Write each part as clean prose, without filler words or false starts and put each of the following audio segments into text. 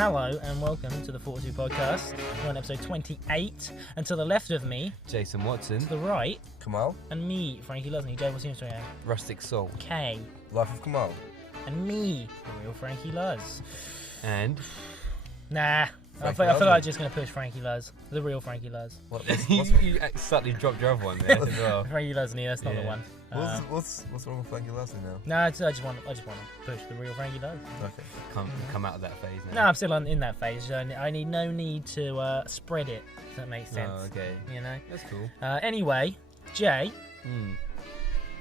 Hello and welcome to the Fortitude Podcast. We're on episode 28, and to the left of me, Jason Watson, to the right, Kamal, and me, Frankie Lusney. Jay, what's your Instagram? Rustic Soul, K, Life of Kamal, and me, the real Frankie Luz. and Nah, I feel like I'm just going to push Frankie Luz, the real Frankie Luz. you slightly dropped your other one there as well. Frankie Lusney, that's not the one. What's wrong with Frankie Lassie now? No, I just want to push the real Frankie Luz. Okay. Come out of that phase now. No, I'm still in that phase. So I need no need to spread it. If that makes sense. Oh, okay. You know. That's cool. Anyway, Jay. Mm.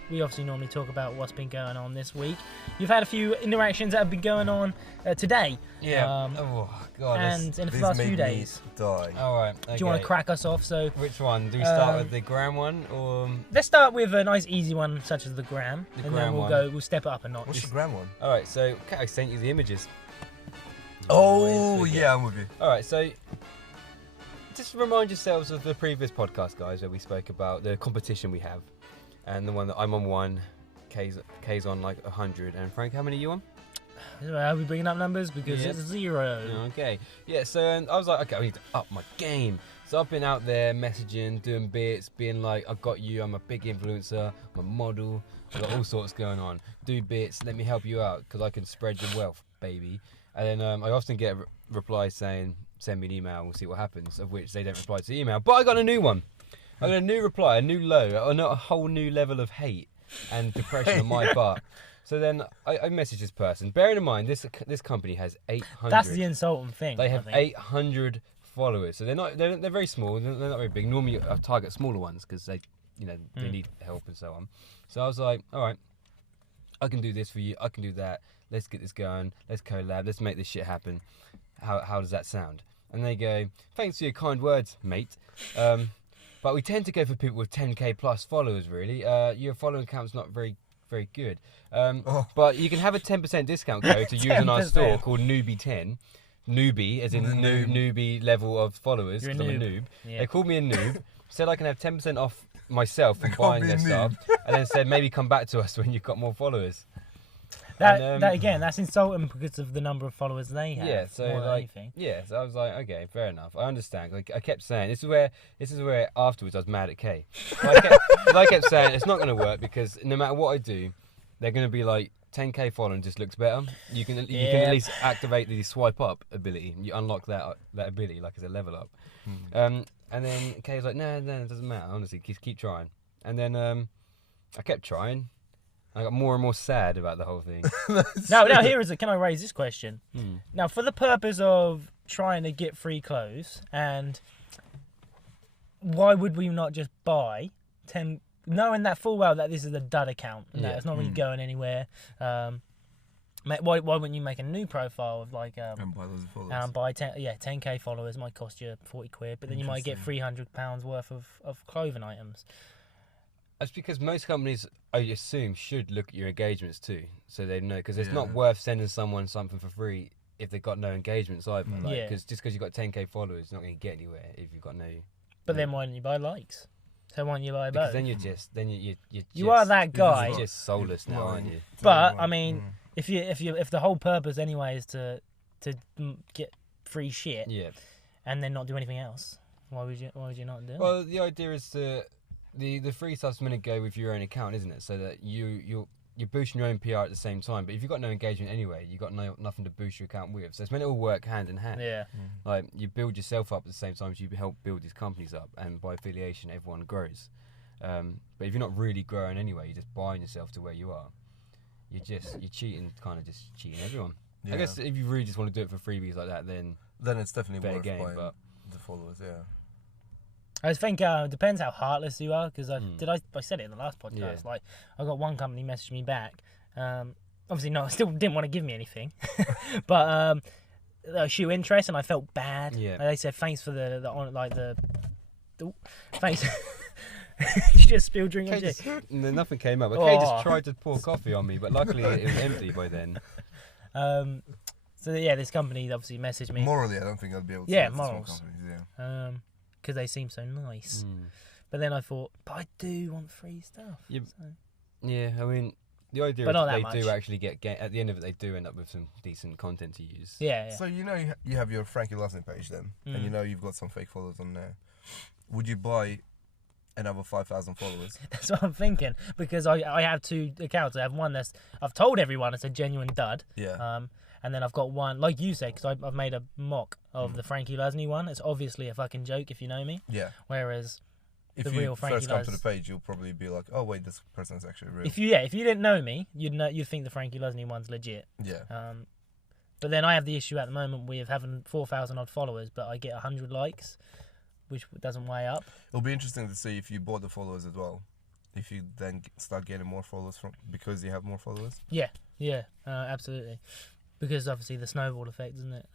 We obviously normally talk about what's been going on this week. You've had a few interactions that have been going on today. Yeah. Oh God. And in the last few days. Die. All right. Okay. Do you want to crack us off? So which one? Do we start with the gram one or? Let's start with a nice easy one such as the gram, The and gram then one. we'll step it up a notch. What's the gram one? All right. So I sent you the images. Oh yeah, I'm with you. All right. So just remind yourselves of the previous podcast, guys, where we spoke about the competition we have, and the one that I'm on 1. K's on like 100, and Frank, how many are you on? Are we bringing up numbers? Because Yep. it's 0. Okay. Yeah, so I was like, okay, I need to up my game. So I've been out there messaging, doing bits, being like, I've got you, I'm a big influencer, I'm a model, I've got all sorts going on. Do bits, let me help you out, because I can spread your wealth, baby. And then I often get replies saying, send me an email, we'll see what happens, of which they don't reply to the email. But I got a new one. I got a new reply, a new low, a whole new level of hate and depression on my part. So then I messaged this person. Bearing in mind, this company has 800. That's the insulting thing. They have I think. 800 followers, so they're very small. They're not very big. Normally, I target smaller ones because they need help and so on. So I was like, all right, I can do this for you. I can do that. Let's get this going. Let's collab. Let's make this shit happen. How does that sound? And they go, thanks for your kind words, mate. But we tend to go for people with 10k plus followers, really. Your following count's not very good. But you can have a 10% discount code to use in our store called Newbie10. Newbie, as in newbie level of followers, because I'm a noob. Yeah. They called me a noob, said I can have 10% off myself from buying their stuff, and then said maybe come back to us when you've got more followers. That again, that's insulting because of the number of followers they have. Yeah, so more than like, anything. yeah, so I was like, okay, fair enough. I understand. Like I kept saying, this is where afterwards I was mad at Kay. I kept saying it's not going to work because no matter what I do, they're going to be like 10k following just looks better. You can at least activate the swipe up ability. You unlock that ability like as a level up. And then Kay's like, no, it doesn't matter. Honestly, keep trying. And then I kept trying. I got more and more sad about the whole thing. Now here is it. Can I raise this question? Now, for the purpose of trying to get free clothes, and why would we not just buy 10, knowing that full well that this is a dud account and that it's not really going anywhere? Why wouldn't you make a new profile of like And buy loads of followers. and buy 10k followers might cost you 40 quid, but then you might get £300 worth of clothing items. That's because most companies, I assume, should look at your engagements too, so they know. Because it's not worth sending someone something for free if they've got no engagements either. Because just because you've got 10k followers, it's not going to get anywhere if you've got no. But then why don't you buy likes? So why don't you buy both? Because then you're you are that guy. You're just soulless now, aren't you? But I mean, if the whole purpose anyway is to get free shit, and then not do anything else, why would you not do it? Well, the idea is to the free stuff's going to go with your own account, isn't it? So that you're boosting your own PR at the same time. But if you've got no engagement anyway, you've got nothing to boost your account with. So it's meant to all work hand in hand. Yeah. Like you build yourself up at the same time as you help build these companies up, and by affiliation, everyone grows. But if you're not really growing anyway, you're just buying yourself to where you are. You're cheating, kind of just cheating everyone. Yeah. I guess if you really just want to do it for freebies like that, then it's definitely fair worth game. buying But the followers. Yeah. I think it depends how heartless you are, because I said it in the last podcast. Yeah. Like, I got one company message me back. Obviously, no, I still didn't want to give me anything, but show interest, and I felt bad. Yeah. They said thanks for the thanks. You just spilled drink on you. Then nothing came up. Okay, just tried to pour coffee on me, but luckily it was empty by then. So yeah, this company obviously messaged me. Morally, I don't think I'd be able to. Yeah, do small morals. companies, yeah. Because they seem so nice. But then I thought, but I do want free stuff. Yeah. So. Yeah, I mean, The idea But is not that that they do much. actually get at the end of it, they do end up with some decent content to use. Yeah. So you have your Frankie Lasney page then, and you've got some fake followers on there. Would you buy another 5,000 followers? That's what I'm thinking, because I have 2 accounts. I have one that's I've told everyone it's a genuine dud. Yeah. And then I've got one, like you said, because I've made a mock of the Frankie Lasney one. It's obviously a fucking joke if you know me. Yeah. Whereas If the you real Frankie first come to Lasney, the page, you'll probably be like, oh wait, this person's actually real. if you didn't know me, you'd think the Frankie Lasney one's legit. Yeah. But then I have the issue at the moment with having 4,000 odd followers, but I get 100 likes, which doesn't weigh up. It'll be interesting to see if you bought the followers as well. If you then start getting more followers because you have more followers. Yeah, absolutely. Because obviously the snowball effect, isn't it?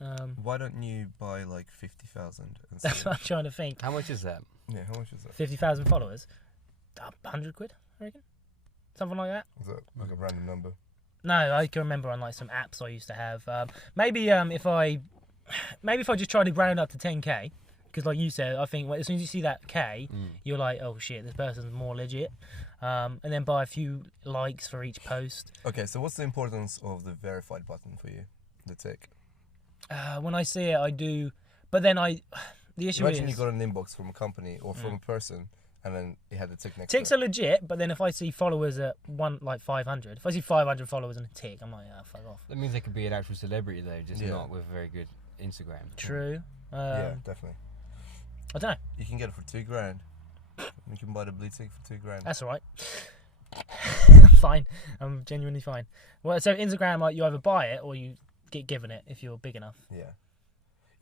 Why don't you buy like 50,000? That's what I'm trying to think. How much is that? Yeah, how much is that? 50,000 followers, 100 quid, I reckon, something like that. Is that like a random number? No, I can remember on like some apps I used to have. Maybe if I just try to round up to 10k, because like you said, I think as soon as you see that K, you're like, oh shit, this person's more legit. And then buy a few likes for each post. Okay, so what's the importance of the verified button for you? The tick. When I see it, I do. But then the issue Imagine is, you got an inbox from a company or from a person, and then it had the tick next ticks to are legit. But then if I see followers at 500, if I see 500 followers and a tick, I'm like, fuck off. That means they could be an actual celebrity though, just Yeah. not with a very good Instagram. True. yeah, definitely. I don't know. You can get it for $2,000. You can buy the blue tick for $2,000. That's all right. Fine. I'm genuinely fine. Well, so Instagram, you either buy it or you get given it if you're big enough. Yeah.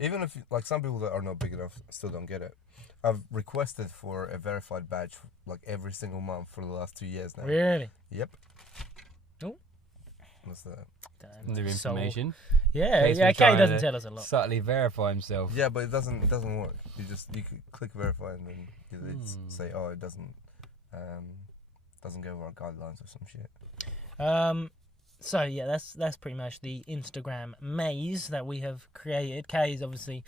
Even if, like, some people that are not big enough still don't get it. I've requested for a verified badge, like, every single month for the last 2 years now. Really? Yep. Oh. What's that? New information. Yeah, Casey's Kay trying doesn't to tell us a lot. Subtly verify himself. Yeah, but it doesn't work. You can click verify and then it's say, oh, it doesn't go over our guidelines or some shit. So yeah, that's pretty much the Instagram maze that we have created. Kay is obviously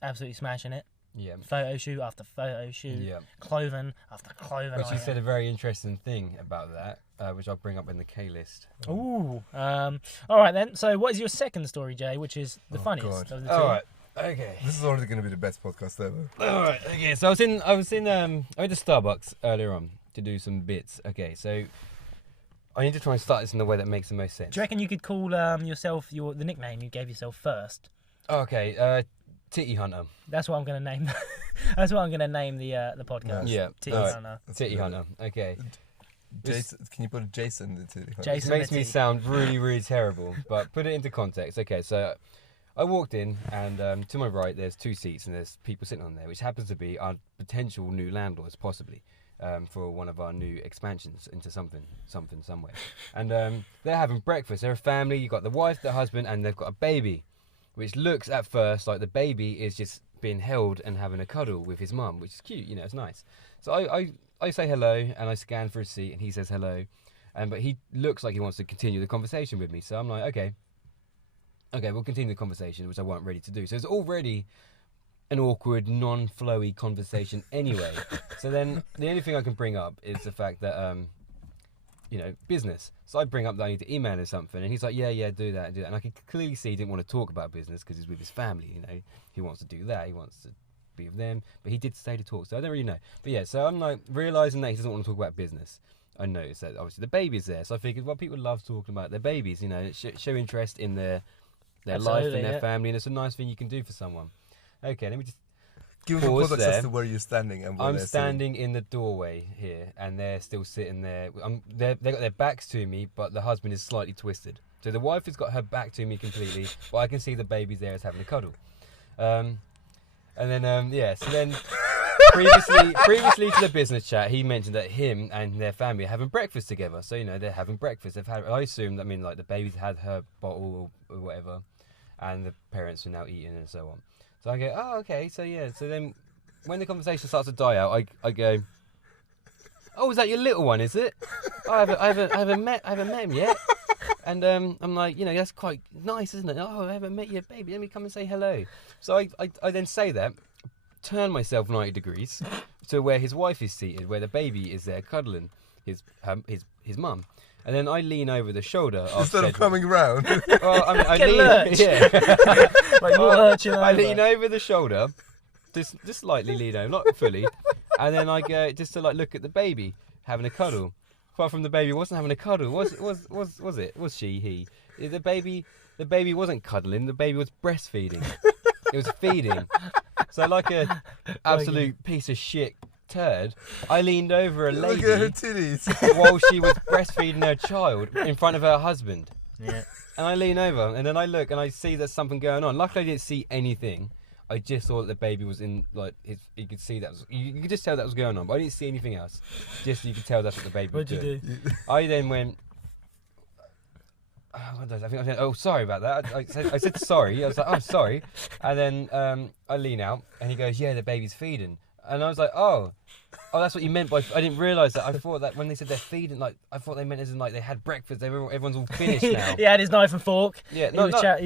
absolutely smashing it. Yeah. Photo shoot after photo shoot. Yeah. Clothing after clothing. But she said a very interesting thing about that, which I'll bring up in the K list. Ooh. All right then. So what is your second story, Jay? Which is the funniest of the two? All right. Okay. This is already going to be the best podcast ever. All right. Okay. So I went to Starbucks earlier on to do some bits. Okay. So I need to try and start this in the way that makes the most sense. Do you reckon you could call yourself the nickname you gave yourself first? Okay. Titty Hunter. That's what I'm going to name. That's what I'm going to name the podcast. Yeah. Titty Alright. Hunter. Titty Hunter. Okay. Jason, can you put Jason into the Jason. This makes me Titty. sound really, really terrible, but put it into context. Okay, so I walked in, and to my right, there's 2 seats, and there's people sitting on there, which happens to be our potential new landlords, possibly, for one of our new expansions into somewhere. And they're having breakfast. They're a family. You've got the wife, the husband, and they've got a baby, which looks at first like the baby is just being held and having a cuddle with his mum, which is cute. It's nice. So I say hello, and I scan for a seat, and he says hello, but he looks like he wants to continue the conversation with me. So I'm like, okay, we'll continue the conversation, which I wasn't ready to do. So it's already an awkward, non-flowy conversation anyway. So then the only thing I can bring up is the fact that, business. So I bring up that I need to email or something, and he's like, yeah, do that. And I can clearly see he didn't want to talk about business because he's with his family, He wants to do that. He wants to be with them, but he did stay to talk, so I don't really know. But yeah, so I'm like realising that he doesn't want to talk about business. I noticed that obviously the baby's there, so I figured, well, people love talking about their babies, show interest in their life and their family, and it's a nice thing you can do for someone. Okay, let me just give us a pause context as there. to where you're standing and where I'm they're standing in the doorway here, and they're still sitting there. They got their backs to me, but the husband is slightly twisted. So the wife has got her back to me completely, but I can see the baby's there as having a cuddle. And then, so then previously to the business chat, he mentioned that him and their family are having breakfast together. So, they're having breakfast. I assume, the baby's had her bottle or whatever, and the parents are now eating and so on. So I go, oh, okay, so yeah. So then when the conversation starts to die out, I go, oh, is that your little one, is it? I haven't met him yet. And I'm like, that's quite nice, isn't it? Oh, I haven't met your baby. Let me come and say hello. So I then say that, turn myself 90 degrees to where his wife is seated, where the baby is there cuddling. his mum. And then I lean over the shoulder. Instead of coming around. Well, I mean, I lean. lurch. Yeah. Like lurching I over. lean over the shoulder, just slightly lean over, not fully. And then I go just to like look at the baby having a cuddle. Apart from the baby wasn't having a cuddle. Was it? Was she? He? The baby wasn't cuddling. The baby was breastfeeding. It was feeding. So like a absolute piece of shit turd, I leaned over a lady Look at her titties. while she was breastfeeding her child in front of her husband. Yeah. And I lean over and then I look and I see there's something going on. Luckily I didn't see anything. I just saw that the baby was in, like, you could see that you could just tell that was going on, but I didn't see anything else. Just you could tell that's what the baby was doing. What'd you do? I then went, I said, oh, sorry about that. I said sorry. I was like, oh, sorry. And then I lean out and he goes, yeah, the baby's feeding. And I was like, oh, that's what you meant by. I didn't realise that. I thought that when they said they're feeding, like I thought they meant as in like they had breakfast. Everyone's all finished now. He had his knife and fork. Yeah, Not not that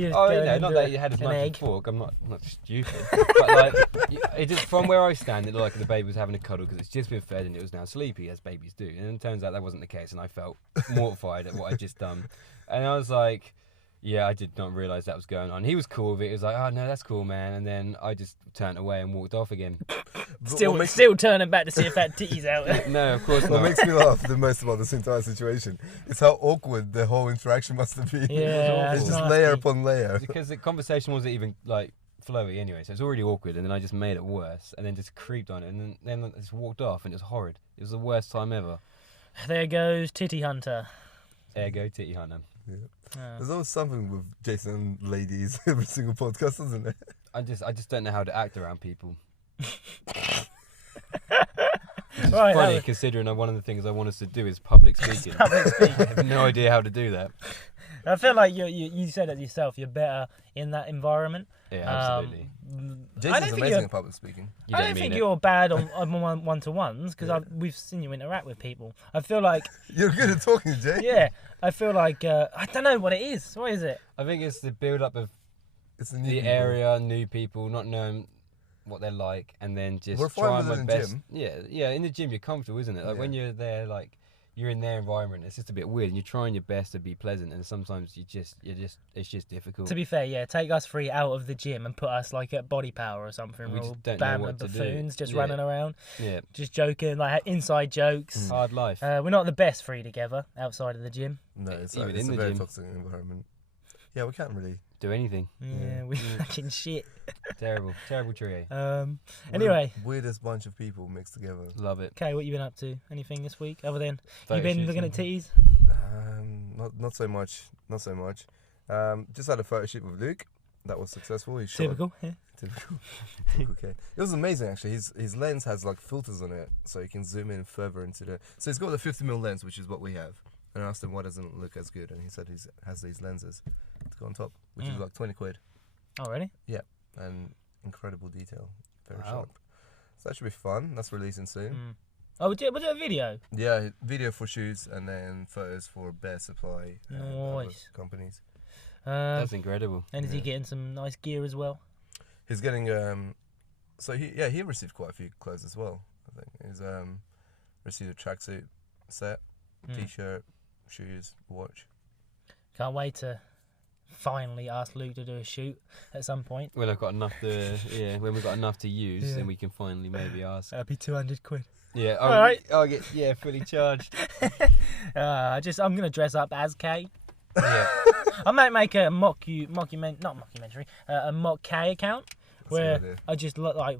he had his knife and egg. fork. I'm not stupid. But like, it just from where I stand, it looked like the baby was having a cuddle because it's just been fed and it was now sleepy as babies do. And it turns out that wasn't the case, and I felt mortified at what I'd just done. And I was like, yeah, I did not realise that was going on. He was cool with it. He was like, oh no, that's cool, man. And then I just turned away and walked off again. Still turning back to see if that titty's out. No, of course not. What makes me laugh the most about this entire situation is how awkward the whole interaction must have been. Yeah, It's that's just nasty. layer upon layer. Because the conversation wasn't even like flowy anyway, so it's already awkward. And then I just made it worse, and then just creeped on it, and then I just walked off, and it was horrid. It was the worst time ever. There goes Titty Hunter. Ergo titty hunter. Yeah. Oh. There's always something with Jason and ladies every single podcast, isn't it? I just don't know how to act around people. It's Right, funny that considering one of the things I want us to do is public speaking. Public speaking. I have no idea how to do that. I feel like you said it yourself. You're better in that environment. Yeah, absolutely. Jason's amazing at public speaking. You I don't think you're bad on one-to-ones because we've seen you interact with people. I feel like You're good at talking, Jay. yeah. I feel like I don't know what it is. What is it? I think it's the build-up of It's new the people. area, new people, not knowing what they're like, and then just We're fine trying with my it in best. gym. Yeah. In the gym, you're comfortable, isn't it? Like when you're there, like you're in their environment. It's just a bit weird, and you're trying your best to be pleasant, and sometimes it's just difficult. To be fair, yeah, take us three out of the gym and put us like at Body Power or something. We We're all just don't know bam what and to do. buffoons just Yeah. running around, Yeah, just joking, like inside jokes. hard life. We're not the best three together outside of the gym. No, it's Even it's in a the very gym. toxic environment. Yeah, we can't really. Do anything. Yeah, we fucking shit. Terrible trio. We're Anyway, the weirdest bunch of people mixed together. Love it. okay, what you been up to? Anything this week other than Photo you been shoots looking and- at titties? Not so much. Not so much. Just had a photo shoot with Luke. That was successful. He shot Typical. Yeah. Typical. Okay. It was amazing actually. His lens has like filters on it, so you can zoom in further into the. So he's got the 50mm lens, which is what we have. And I asked him why doesn't it look as good, and he said he has these lenses to go on top, which is like 20 quid. Oh, really? And incredible detail. Very Wow. sharp. So that should be fun. That's releasing soon. Mm. Oh, was it a video? Yeah, video for shoots and then photos for Bear Supply and other Nice. companies. That's incredible. And is he Yeah. getting some nice gear as well? He's getting so he received quite a few clothes as well. I think he's received a tracksuit set, t-shirt, shoes, watch. Can't wait to finally ask Luke to do a shoot at some point. When I've got enough when we've got enough to use, Yeah. then we can finally maybe ask. That'd be 200 quid. Yeah, Alright. I'll get fully charged. I'm gonna dress up as K. Yeah. I might make a mock K account That's where a good idea. I just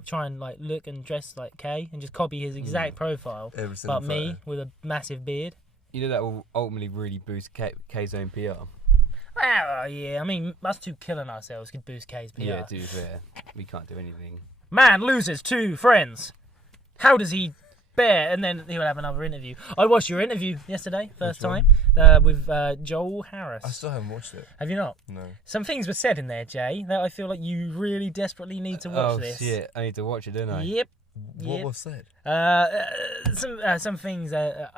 try and look and dress like K and just copy his exact profile, Every single but me photo. with a massive beard. You know that will ultimately really boost K's own PR. Oh, yeah, I mean, us two killing ourselves could boost K's PR. Yeah, to be fair, we can't do anything. Man loses 2 friends. How does he bear? And then he'll have another interview. I watched your interview yesterday, first Which one? time, with Joel Harris. I still haven't watched it. Have you not? No. Some things were said in there, Jay, that I feel like you really desperately need to watch Oh this. shit, I need to watch it, don't I? Yep. What Yep. was said? Some things they're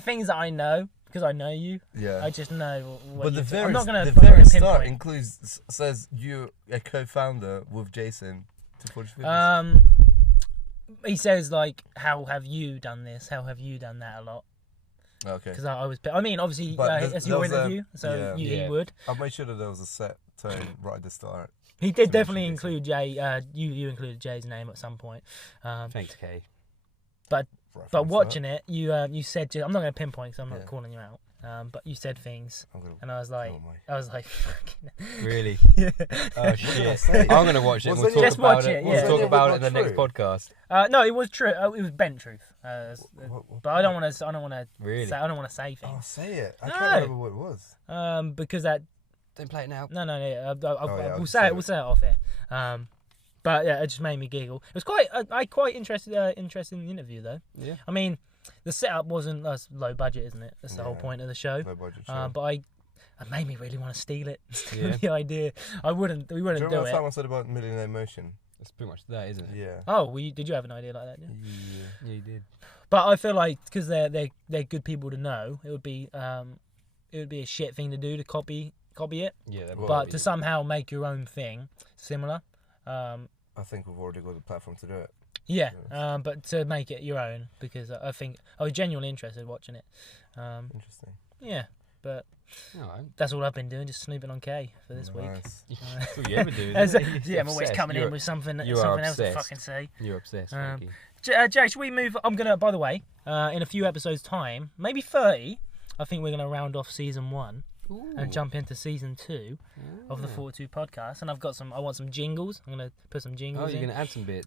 things that I know because I know you. Yeah. I just know what But you the I'm very not gonna the I'm not very gonna start pinpoint. includes says you're a co-founder with Jason to Fortitude Fitness. He says how have you done this? How have you done that a lot? Okay. Because I was. I mean, obviously, But it's your interview, so yeah. he Yeah. would. I made sure that there was a set tone right at the start. He did To definitely mention include Jay. You included Jay's name at some point. Thanks, Kay. But Reference watching it, you said, I'm not going to pinpoint because I'm not Yeah. calling you out. But you said things, I'm gonna and I was like, kill my- fucking. Really? Yeah. Oh shit! say? I'm gonna watch it. Was We'll any- talk Just about watch it. it, We'll yeah. talk Was any about of it in the it next true? podcast. No, it was true. It was bent truth. But I don't want to. I don't want to. Really? I don't want to say Oh, things. say it. I No. can't remember what it was. Because that. Don't play it now. No. yeah, We'll I'll say say it. We'll say it off air. But yeah, it just made me giggle. It was quite. I quite interested in the interview though. Yeah. I mean, the setup wasn't that's low budget, isn't it? That's the whole Yeah. point of the show. No budget show. But it made me really want to steal it. Yeah. The idea. We wouldn't Do you do remember the it. time I said about Millionaire Motion? That's pretty much that, isn't it? Yeah. Oh, did you have an idea like that? Yeah? Yeah, you did. But I feel like because they're good people to know, it would be a shit thing to do to copy it. Yeah. that Well, But would to be- somehow make your own thing similar, I think we've already got the platform to do it. yeah. But to make it your own, because I think I was genuinely interested watching it. Interesting. Yeah, but Alright. that's all I've been doing, just snooping on K for this week. Nice. That's what you ever do. As- isn't it? yeah, I'm always Obsessed. coming You're- in with something you are something else to obsessed. fucking say. You're obsessed, Um, Frankie. Jay, should we move? I'm gonna, by the way, in a few episodes' time, maybe 30, I think we're gonna round off season 1 and jump into season 2 of the Fortitude Podcast. And I want some jingles. I'm gonna put some Oh, jingles you're in. gonna add some bits.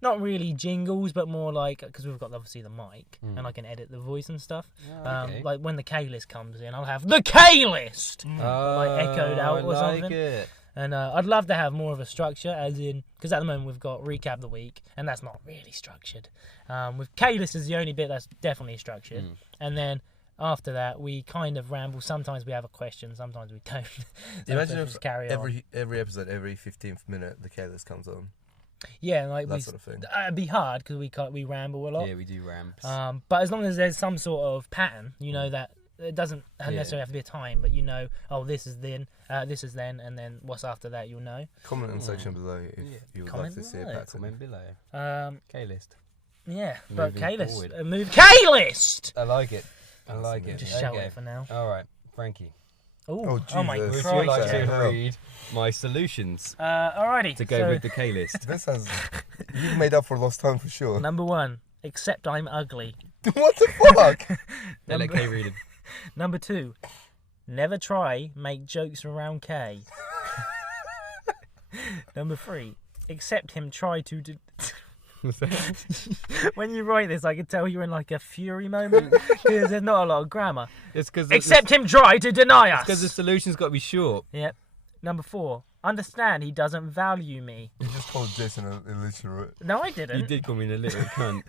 Not really jingles, but more like because we've got obviously the mic and I can edit the voice and stuff. Okay. Like when the K list comes in, I'll have the K list. Oh, like echoed out I or like something. it. And I'd love to have more of a structure, as in, because at the moment we've got recap the week, and that's not really structured. With K-list is the only bit that's definitely structured, and then after that we kind of ramble. Sometimes we have a question, sometimes we don't. Imagine we if just carry on. every episode, every 15th minute, the K-list comes on. Yeah, like That sort of thing. it'd be hard because we ramble a lot. Yeah, we do ramps. But as long as there's some sort of pattern, you know that. It doesn't necessarily have to be a time, but you know, oh, this is then, and then what's after that, you'll know. Comment in the section below if you would Comment like to see a below. pattern. Comment below. K-list. Yeah, but Moving K-list. forward. Move K-list! I like it. I like it. Just shout Okay. it for now. All right, Frankie. Ooh, oh my Jesus. Would Christ. you like Okay. to read my solutions Alrighty. to go so, with the K-list? This has you've made up for lost time for sure. number 1, accept I'm ugly. What the fuck? They let K read it. Number 2, never try make jokes around K. Number 3, accept him try to do... When you write this, I can tell you're in like a fury moment because there's not a lot of grammar. It's because Accept him try to deny us. the solution's got to be short. Yep. Number 4, understand he doesn't value me. You just called Jason illiterate. No, I didn't. You did call me a little cunt.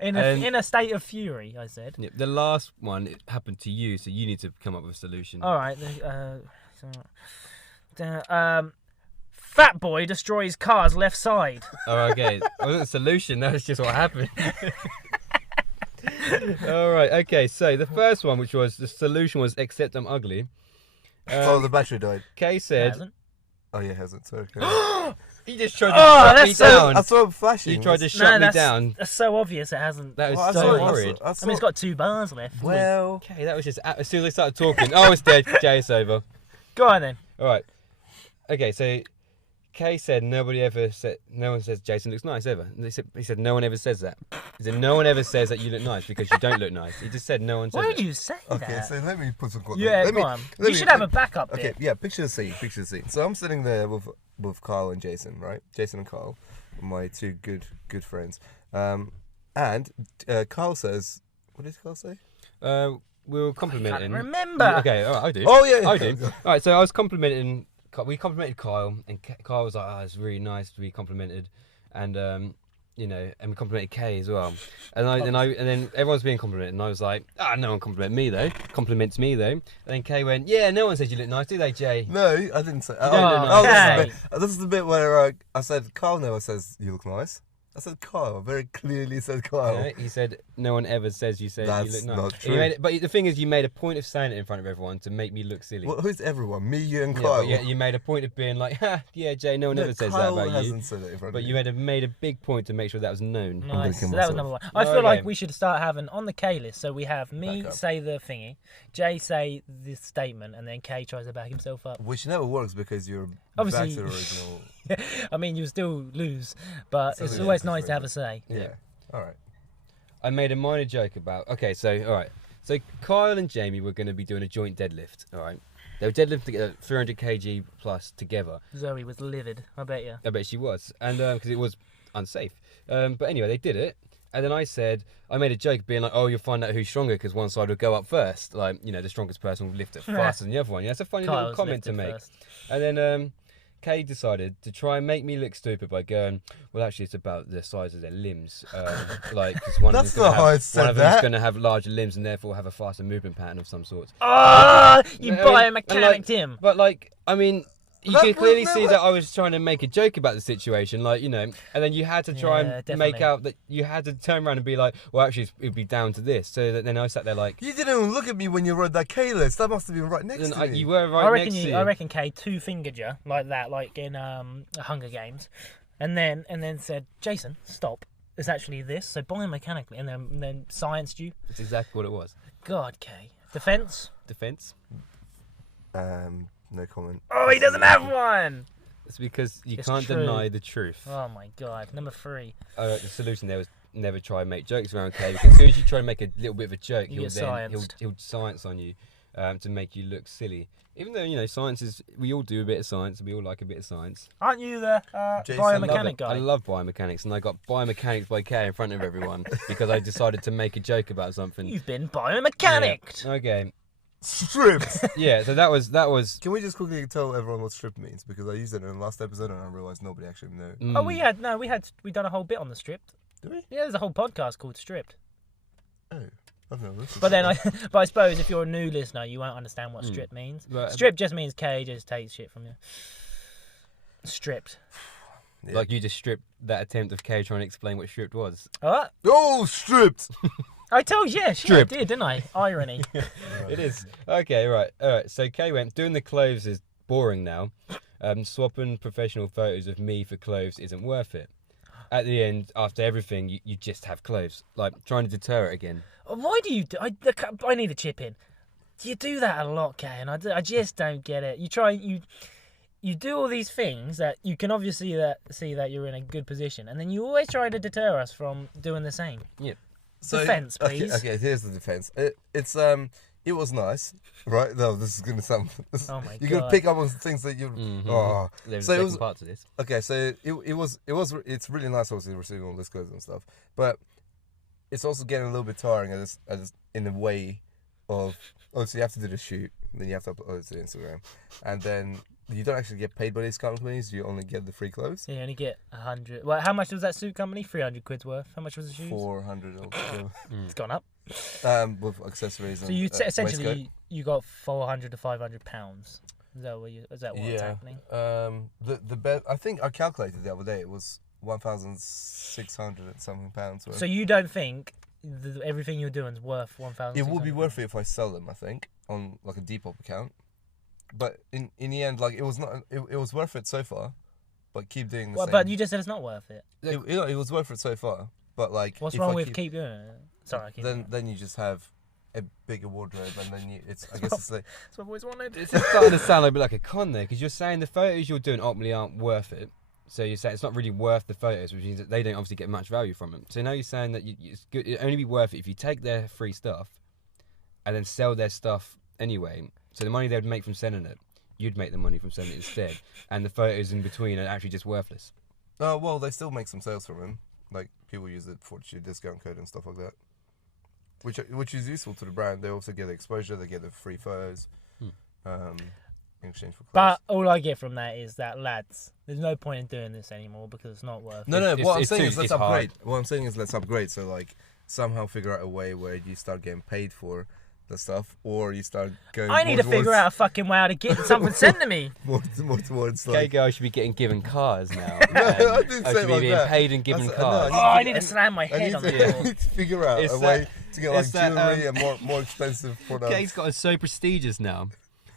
In a state of fury, I said. Yeah, the last one it happened to you, so you need to come up with a solution. All right. Fat boy destroys car's left side. Oh, okay. That wasn't a solution. That was just what happened. All right. Okay. So the first one, which was the solution, was accept I'm ugly. The battery died. Kay said, Hasn't. Oh yeah, it hasn't. Sorry. Okay. "He just tried to Oh, shut me that's so- down. I saw it flashing. He tried to That's- shut me that's, down. That's so obvious it hasn't. That was Well, I so saw it, horrid. I saw I mean, it's got 2 bars left. Well, Okay, that was just as soon as they started talking. Oh, it's dead. Jay, it's over. Go on then. All right. Okay, so Kay said no one says Jason looks nice ever. And he said no one ever says that. He said no one ever says that you look nice because you don't look nice. He just said no one says Why it. would you say okay. that? So let me put some context. Yeah, let go me, on. let You me- should have a backup Okay, bit. yeah. Picture the scene. Picture the scene. So I'm sitting there with Kyle and Jason, right? Jason and Kyle, my 2 good friends. And Kyle says, what did Kyle say? We were complimenting. Can't remember. Okay, all right, I do. Oh yeah, I do. All right, so I was complimenting. We complimented Kyle, and Kyle was like, "Oh, it's really nice to be complimented," and and we complimented Kay as well. And then everyone's being complimented, and I was like, no one compliments me though. And then Kay went, "Yeah, no one says you look nice, do they, Jay?" No, I didn't say. don't look nice. This is the bit where I said Kyle never says you look nice. I said Kyle. Very clearly said Kyle. Yeah, he said no one ever says you say you look That's nice. not And true. but the thing is, you made a point of saying it in front of everyone to make me look silly. Well, who's everyone? Me, you, and Yeah, Kyle. but yeah, you made a point of being like, ha, yeah, Jay, no one ever says Kyle that about hasn't you. said it in front But of you me. made a big point to make sure that was known. Nice. So kill that was myself. number one. I No, feel like okay. we should start having on the K list. So we have me Back up. say the thingy, Jay say this statement, and then K tries to back himself up. Which never works because you're Obviously- back to the original. I mean, you still lose, but So it's yeah, always it's nice to have a very say. Yeah. All right. I made a minor joke about. Okay, so all right, so Kyle and Jamie were going to be doing a joint deadlift. All right, they were deadlifting together, 300 kg plus together. Zoe was livid, I bet you. I bet she was, and because it was unsafe. But anyway, they did it, and then I made a joke being like, "Oh, you'll find out who's stronger because one side will go up first. Like, the strongest person will lift it faster than the other one." Yeah, it's a funny little Kyle's comment to lifted make. first. And then Kay decided to try and make me look stupid by going, well, actually, it's about the size of their limbs. Because one That's of them's not how I one said of them's that. going to have larger limbs and therefore have a faster movement pattern of some sort. Oh, you I mean, biomechanicked him. But I mean, you That could clearly was see never- that I was trying to make a joke about the situation, and then you had to try Yeah, and make definitely. out that you had to turn around and be like, well, actually, it'd be down to this. So that then I sat there like, You didn't even look at me when you wrote that K list. That must have been right next then to me. you were right I reckon next to you. I reckon Kay two-fingered you like that, like in Hunger Games, and then said, Jason, stop. It's actually this. So biomechanically, and then scienced you. That's exactly what it was. God, Kay. Defense. Defense. No comment. Oh, he doesn't have one. It's because you It's can't true. deny the truth. Oh my God. Number 3. The solution there was never try and make jokes around Kay, because as soon as you try and make a little bit of a joke, You get he'll scienced. science on you to make you look silly. Even though science is, we all do a bit of science, and we all like a bit of science. Aren't you the Jason, I love biomechanic it. guy? I love biomechanics, and I got biomechanics by Kay in front of everyone because I decided to make a joke about something. You've been biomechanicked. Yeah. Okay. Stripped. Yeah. So that was. Can we just quickly tell everyone what strip means? Because I used it in the last episode and I realized nobody actually knew. Oh, we done a whole bit on the stripped. Did we? Yeah, there's a whole podcast called Stripped. Oh, I've never listened. But then I suppose if you're a new listener, you won't understand what strip means. But- Strip just means Kay just takes shit from you. Stripped. Yeah. Like you just stripped that attempt of Kay trying to explain what stripped was. Oh, Oh, stripped. I told you, yeah, shit, I Stripped. did, didn't I? Irony. It is. Okay, right. All right. So Kay went, doing the clothes is boring now. Swapping professional photos of me for clothes isn't worth it. At the end, after everything, you just have clothes. Like, trying to deter it again. Why do you do... I need a chip in. You do that a lot, Kay, and I just don't get it. You do all these things that you can obviously see that you're in a good position, and then you always try to deter us from doing the same. Yeah. Defense, please. Okay, here's the defense. It was nice, right? No, this is gonna sound. Oh my You're God. gonna pick up on things that you. Oh, There's so a it second was part to this. okay. So it's really nice, obviously, receiving all this clothes and stuff. But it's also getting a little bit tiring as in the way of obviously you have to do the shoot, then you have to upload it to Instagram, and then you don't actually get paid by these companies. You only get the free clothes. So you only get 100. Well, how much was that suit company? 300 quid's worth. How much was the shoes? 400 It's gone up. with accessories. So and, you waistcoat. essentially you got 400 to 500 pounds. Is that what's happening? The bet. I think I calculated the other day. It was 1,600 and something pounds. Worth. So you don't think everything you're doing is worth 1,000? It would be worth it if I sell them. I think on like a Depop account. But in the end, like it was not. It was worth it so far. But keep doing the Well, same. but you just said it's not worth it. It was worth it so far. But like, What's if wrong I with keep doing it? Sorry, I keep doing it. then you just have a bigger wardrobe, and then I guess it's like That's what I've always wanted. It's starting to sound a bit like a con there, because you're saying the photos you're doing ultimately aren't worth it. So you're saying it's not really worth the photos, which means that they don't obviously get much value from them. So now you're saying that it's good, it'd only be worth it if you take their free stuff and then sell their stuff anyway. So the money they would make from selling it, you'd make the money from selling it instead. And the photos in between are actually just worthless. oh well, they still make some sales from them. Like people use the Fortitude discount code and stuff like that, which is useful to the brand. They also get the exposure, they get the free photos, in exchange for clothes. But all I get from that is that, lads, there's no point in doing this anymore because it's not worth it. No, what I'm it's saying too- is let's it's hard. upgrade. What I'm saying is let's upgrade. So like somehow figure out a way where you start getting paid for the stuff, or you start going. I need to figure out a fucking way how to get something sent to me. more towards Gay like. girls should be getting given cars now. No, I didn't I say should be like being that. paid and given No, cars. I need to slam my I head need on the to, door. I need to figure out It's a that- way to get like it's that, jewelry and more expensive products. Gay's got so prestigious now.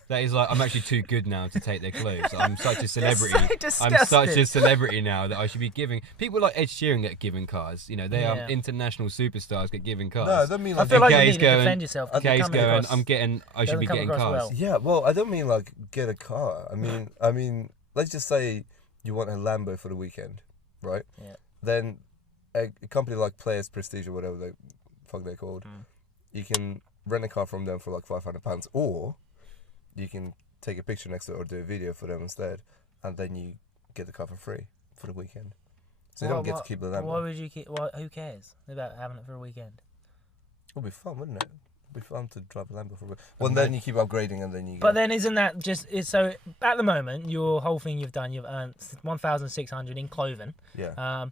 That he's like, I'm actually too good now to take their clothes. I'm such a celebrity. so I'm such a disgusting. celebrity now that I should be giving. People like Ed Sheeran get given cars. You know, they are Yeah. international superstars get given cars. No, I don't mean I like. feel like you Gay's need to going- defend yourself. 'cause you're Gay's coming going, across- I should be doesn't come getting across cars. well. Yeah, well, I don't mean like get a car. I mean, let's just say you want a Lambo for the weekend, right? Yeah. Then a company like Players Prestige or whatever the fuck they're called, you can rent a car from them for like £500, or you can take a picture next to it or do a video for them instead, and then you get the car for free for the weekend. So you don't get to keep the Lambo. Why would you keep? Who cares about having it for a weekend? It would be fun, wouldn't it? It'd be fun to drive a Lambo for a weekend. Well, then you keep upgrading, and then you. But then isn't that just so? At the moment, your whole thing you've earned 1,600 in clothing. Yeah.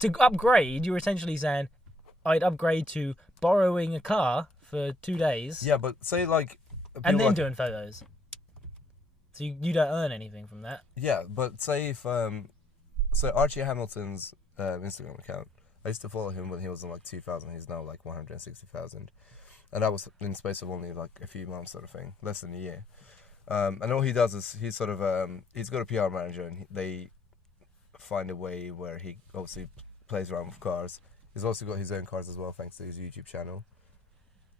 To upgrade, you're essentially saying, I'd upgrade to borrowing a car for 2 days. Yeah, but say like. And people then like- doing photos. So you don't earn anything from that. Yeah, but say if so Archie Hamilton's Instagram account, I used to follow him when he was on like 2,000. He's now like 160,000, and that was in space of only like a few months, sort of thing, less than a year. And all he does is he's sort of he's got a PR manager, and they find a way where he obviously plays around with cars. He's also got his own cars as well, thanks to his YouTube channel.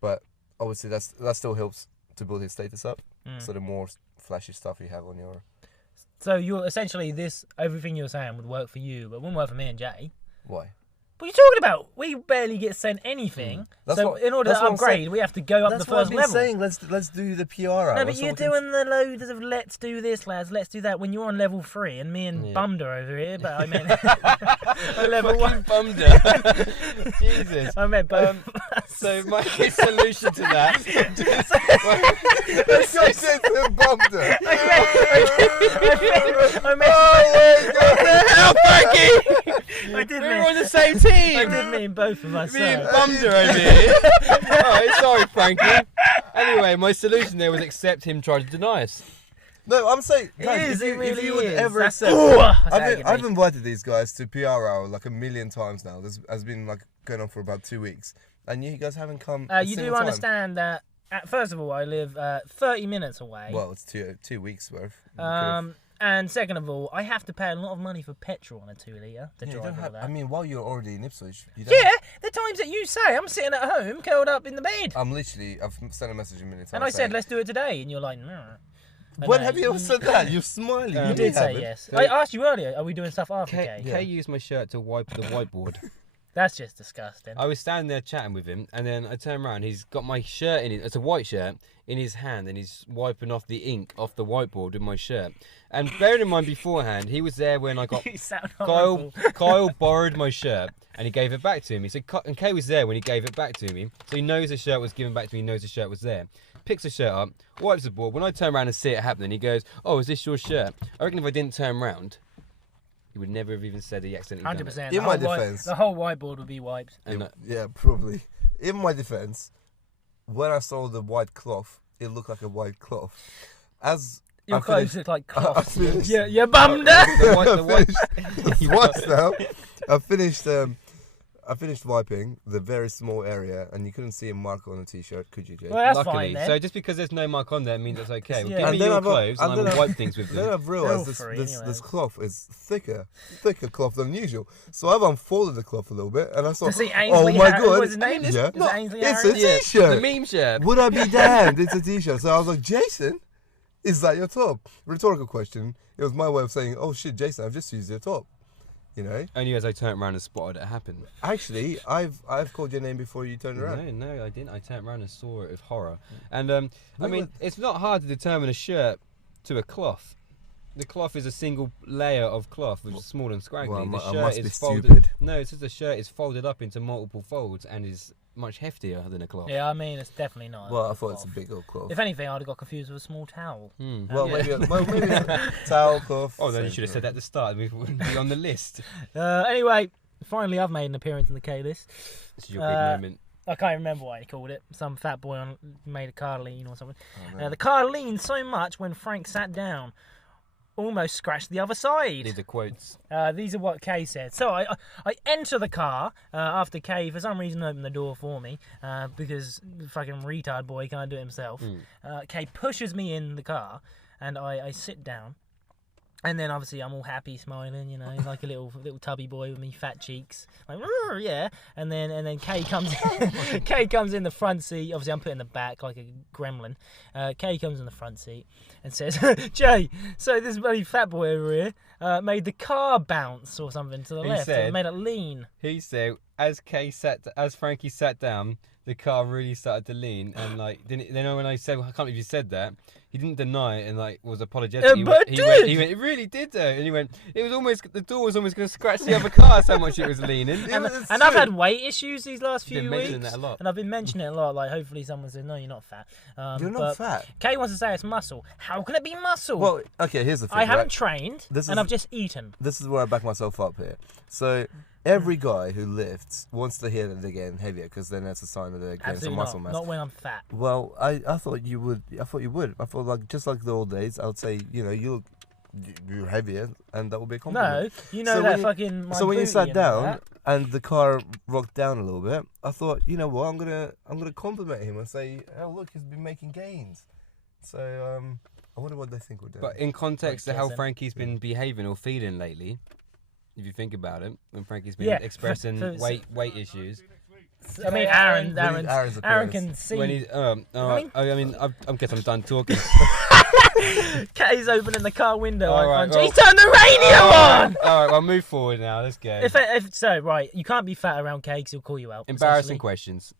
But obviously that still helps to build his status up. So the more flashy stuff you have on your. So you're essentially everything you're saying would work for you, but wouldn't work for me and Jay. Why? What are you talking about? We barely get sent anything. That's So what- in order that's to what I'm upgrade, saying. we have to go up That's the what I've first been level. saying. Let's do the PR out. No, but That's you're what we can doing the loads of let's do this, lads, let's do that when you're on level 3 and me and Yeah. Bumder over here, but I meant on level 1. Bummed her. Jesus. I meant both. So my solution to that. Let's go Jason Bumder. I meant Oh my God! Help, Frankie! I did We mean were on the same I team. did mean both of us. Me and sorry. Bumder over here. Alright, sorry, Frankie. Anyway, my solution there was accept him trying to deny us. No, I'm saying, It guys, is, if it you really would is. ever That's- accept. Ooh, that's agony. I've invited these guys to PR hour like a million times now. This has been like going on for about 2 weeks, and you guys haven't come. a You do single time. understand that, first of all, I live 30 minutes away. Well, it's 2 weeks worth. You could've- And second of all, I have to pay a lot of money for petrol on a 2 litre to Yeah, you drive don't all have, that. I mean, while you're already in Ipswich, you don't. Yeah, the times that you say, I'm sitting at home, curled up in the bed. I've sent a message a million times. And I said, saying, let's do it today. And you're like, no. When have you ever said that? You're smiling. You You did say haven't. yes. I asked you earlier, are we doing stuff after Kay Kay? used my shirt to wipe the whiteboard. That's just disgusting. I was standing there chatting with him, and then I turn around. He's got my shirt it's a white shirt in his hand, and he's wiping off the ink off the whiteboard with my shirt. And bearing in mind beforehand, he was there when I got You sound Kyle. horrible. Kyle borrowed my shirt, and he gave it back to me. So and Kay was there when he gave it back to me, so he knows the shirt was given back to me. He knows the shirt was there. Picks the shirt up, wipes the board. When I turn around and see it happening, he goes, "Oh, is this your shirt?" I reckon if I didn't turn around, he would never have even said he accidentally done it. 100%. In my defense. The whole whiteboard would be wiped. And Yeah, probably. In my defense, when I saw the white cloth, it looked like a white cloth. As Your I clothes finished- look like I cloth. finished- Yeah, you're bummed. the white, What now? I finished wiping the very small area, and you couldn't see a mark on the t-shirt, could you, Jay? Well, that's luckily. fine then. So just because there's no mark on there means it's okay. Well, Yeah. give And me then your I've got- clothes, and and I then will I've- wipe things with Then them. I've realised Feel free this anyways. cloth is thicker cloth than usual. So I've unfolded the cloth a little bit, and I saw, To see oh Ainsley my Harris- god, what's his name? Is yeah, it no, Ainsley it's Harris? a Yeah, t-shirt. the meme shirt. Would I be damned? It's a t-shirt. So I was like, Jason, is that your top? Rhetorical question. It was my way of saying, oh shit, Jason, I've just used your top. You know? Only as I turned around and spotted it happen. Actually, I've called your name before you turned around. No, I didn't. I turned around and saw it with horror. And I We mean, were- it's not hard to determine a shirt to a cloth. The cloth is a single layer of cloth, which is small and scraggly. Well, the I shirt must is be folded. stupid. No, it's just the shirt is folded up into multiple folds and is much heftier than a cloth. Yeah, I mean, it's definitely not. Well, I thought it's a big old cloth. If anything, I'd have got confused with a small towel. Well, Yeah. maybe a towel cloth. Oh, then you same should have thing. said that at the start. We wouldn't be on the list. Anyway, finally, I've made an appearance in the K list. This is your big Uh, moment. I can't remember what he called it. Some fat boy made a car lean or something. Oh, no. The car leaned so much when Frank sat down, almost scratched the other side. These are quotes. These are what Kay said. So I enter the car after Kay, for some reason, opened the door for me because the fucking retard boy can't do it himself. Kay pushes me in the car, and I sit down. And then obviously I'm all happy, smiling, you know, like a little tubby boy with me fat cheeks, like yeah. And then Kay comes in, Kay comes in the front seat. Obviously I'm put in the back like a gremlin. Kay comes in the front seat and says, "Jay, so this bloody fat boy over here made the car bounce or something to the left. It made it lean." He said, as Frankie sat down, the car really started to lean, and like, when I said, I can't believe you said that, he didn't deny it and like was apologetic. He went, it really did though, and he went, the door was almost going to scratch the other car, so much it was leaning. And I've had weight issues these last few You've been mentioning weeks, that a lot. and I've been mentioning it a lot. Like, hopefully someone says, "No, you're not fat." You're not fat. Kay wants to say it's muscle. How can it be muscle? Well, okay, here's the thing. I haven't trained, and I've just eaten. This is where I back myself up here. So every guy who lifts wants to hear that they're getting heavier, because then that's a sign that they're getting some muscle mass. Not when I'm fat. Well, I thought you would. I thought like just like the old days, I would say, you know, you're heavier, and that would be a compliment. No, you know so that fucking. So when you sat down and the car rocked down a little bit, I thought, you know what, I'm gonna compliment him and say, "Oh look, he's been making gains." So I wonder what they think we're doing. But in context to how Frankie's been behaving or feeling lately, if you think about it, when Frankie's been expressing weight issues. I mean, Aaron can see. When he's, I guess I'm done talking. Kay's opening the car window. All right, he's turned the radio on. All right, well, move forward now. Let's go. Right, you can't be fat around Kay because he'll call you out. Embarrassing questions.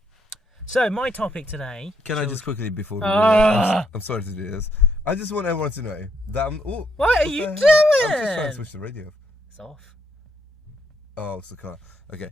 So my topic today. Can I just quickly before we I'm sorry to do this. I just want everyone to know that what are you doing? I'm just trying to switch the radio off. It's off. Oh, it's the car. Okay.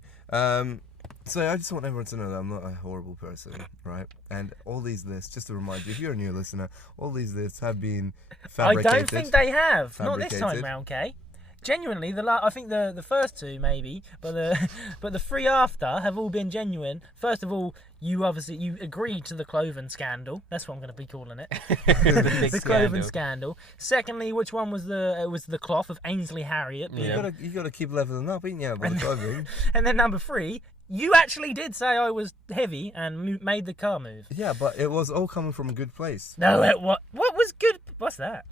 So I just want everyone to know that I'm not a horrible person, right? And all these lists, just to remind you, if you're a new listener, all these lists have been fabricated. I don't think they have. Not this time round, Kay. Genuinely, I think the first two maybe, but the three after have all been genuine. First of all, you agreed to the clothing scandal. That's what I'm going to be calling it. The clothing scandal. Secondly, which one was the cloth of Ainsley Harriott? Yeah. You got to keep leveling up, ain't you? About the clothing. And then number 3, you actually did say I was heavy and made the car move. Yeah, but it was all coming from a good place. No, what was good? What's that?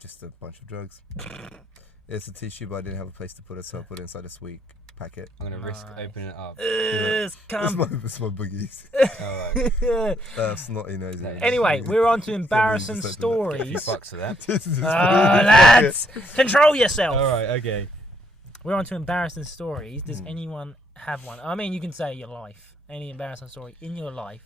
Just a bunch of drugs. It's a tissue, but I didn't have a place to put it, so I put it inside a sweet packet. I'm going to risk opening it up. It's my boogies. Alright. That's snotty nosy. Anyway, we're on to embarrassing stories. A few bucks for that. Lads, control yourself. Alright, okay. We're on to embarrassing stories. Does anyone have one? I mean, you can say your life. Any embarrassing story in your life.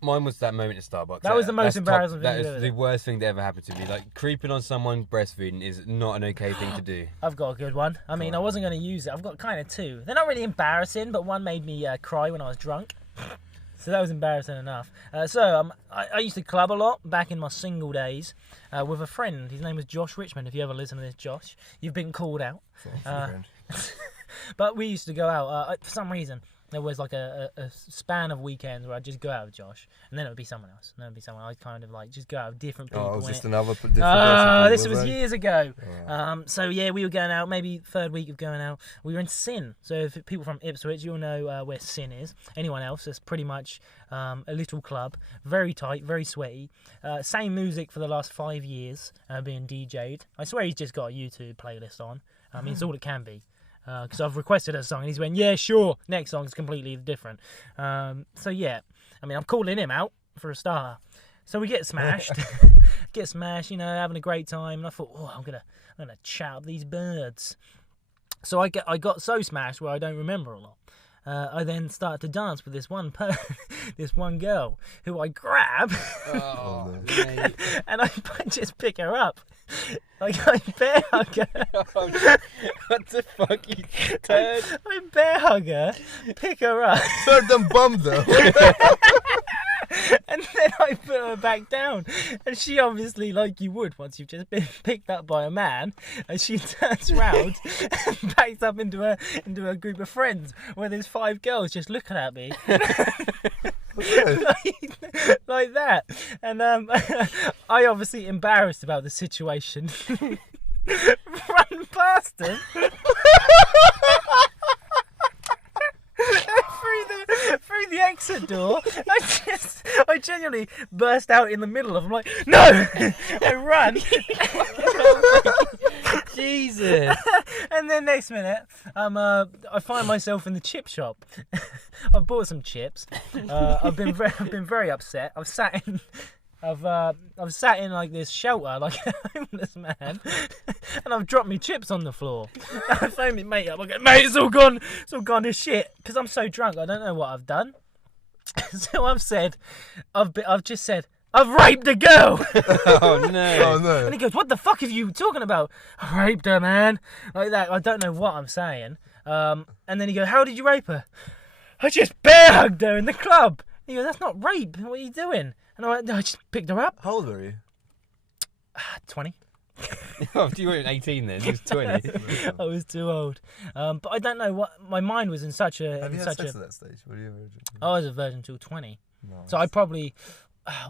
Mine was that moment at Starbucks. That was the most embarrassing thing. That is the worst thing that ever happened to me. Like, creeping on someone breastfeeding is not an okay thing to do. I've got a good one. I mean, I wasn't going to use it. I've got kind of 2. They're not really embarrassing, but one made me cry when I was drunk. So that was embarrassing enough. I used to club a lot back in my single days with a friend. His name was Josh Richmond. If you ever listen to this, Josh, you've been called out. But we used to go out for some reason. There was like a span of weekends where I'd just go out with Josh, and then it would be someone else, and then it would be someone. I'd kind of like just go out with different people. Oh, it was just another different person. This was years ago. So yeah, we were going out, maybe 3rd week of going out. We were in Sin. So if people from Ipswich, you'll know where Sin is. Anyone else, it's pretty much a little club, very tight, very sweaty. Same music for the last 5 years, being DJ'd. I swear he's just got a YouTube playlist on. I mean, it's all it can be. Because I've requested a song and he's went, yeah, sure. Next song's completely different. So yeah, I mean, I'm calling him out for a start. So we get smashed, you know, having a great time. And I thought, I'm gonna chat up these birds. So I got so smashed where I don't remember a lot. I then started to dance with this one girl who I grab, and I just pick her up. Like, I bear hug her. What the fuck, you turd? I bear hug her, pick her up. Third and bum though. And then I put her back down, and she obviously, like you would once you've just been picked up by a man, and she turns round and backs up into a group of friends where there's 5 girls just looking at me. like that. And I obviously embarrassed about the situation. Run past them. Through the exit door, I genuinely burst out in the middle of them, like, no! I run. Jesus. And then next minute, I find myself in the chip shop. I've bought some chips. I've been very upset. I've sat in like this shelter, like a homeless man, and I've dropped me chips on the floor. I phone my mate up. I go, mate, it's all gone to shit, because I'm so drunk. I don't know what I've done. So I've just said, I've raped a girl. Oh no. And he goes, what the fuck are you talking about? I raped her, man. Like that. I don't know what I'm saying. And then he goes, how did you rape her? I just bear hugged her in the club. He goes, that's not rape. What are you doing? And I just picked her up. How old were you? 20. Oh, you weren't 18 then. You was 20. I was too old. But I don't know what my mind was in such a. Have you had sex at that stage? Were you a virgin? I was a virgin till 20. Nice. So I probably.